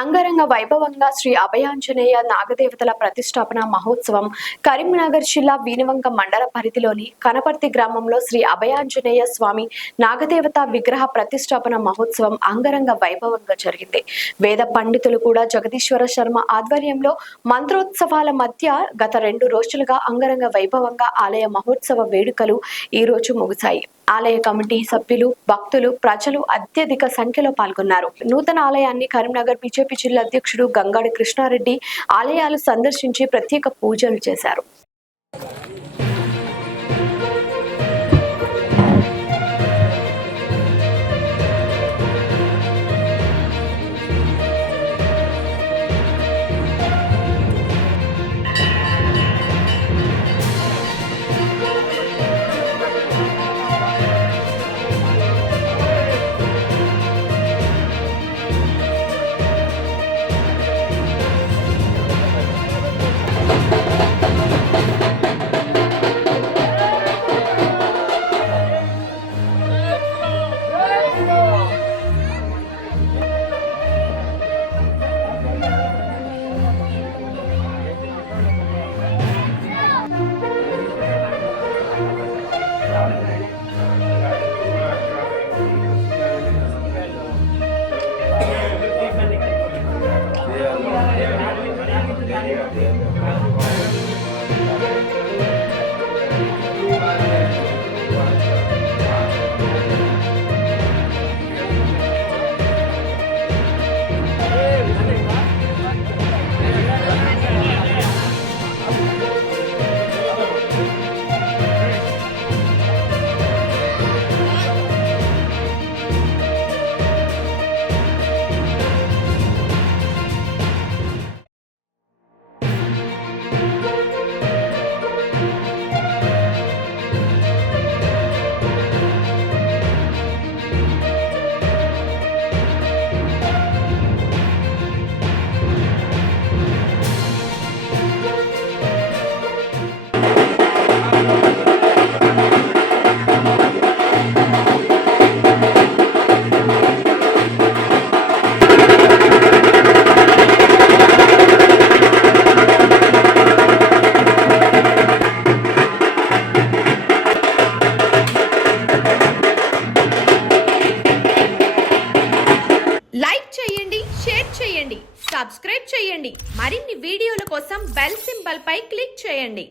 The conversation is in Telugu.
అంగరంగ వైభవంగా శ్రీ అభయాంజనేయ నాగదేవతల ప్రతిష్టాపన మహోత్సవం కరీంనగర్ జిల్లా వీణవంక మండల పరిధిలోని కనపర్తి గ్రామంలో శ్రీ అభయాంజనేయ స్వామి నాగదేవత విగ్రహ ప్రతిష్టాపన మహోత్సవం అంగరంగ వైభవంగా జరిగింది. వేద పండితులు కూడా జగదీశ్వర శర్మ ఆధ్వర్యంలో మంత్రోత్సవాల మధ్య గత 2 రోజులుగా అంగరంగ వైభవంగా ఆలయ మహోత్సవ వేడుకలు ఈ రోజు ముగిశాయి. ఆలయ కమిటీ సభ్యులు, భక్తులు, ప్రజలు అత్యధిక సంఖ్యలో పాల్గొన్నారు. నూతన ఆలయాన్ని కరీంనగర్ బీజేపీ జిల్లా అధ్యక్షుడు గంగాడి కృష్ణారెడ్డి ఆలయాలు సందర్శించి ప్రత్యేక పూజలు చేశారు. సబ్స్క్రైబ్ చేయండి. మరిన్ని వీడియోల కోసం బెల్ సింబల్ పై క్లిక్ చేయండి.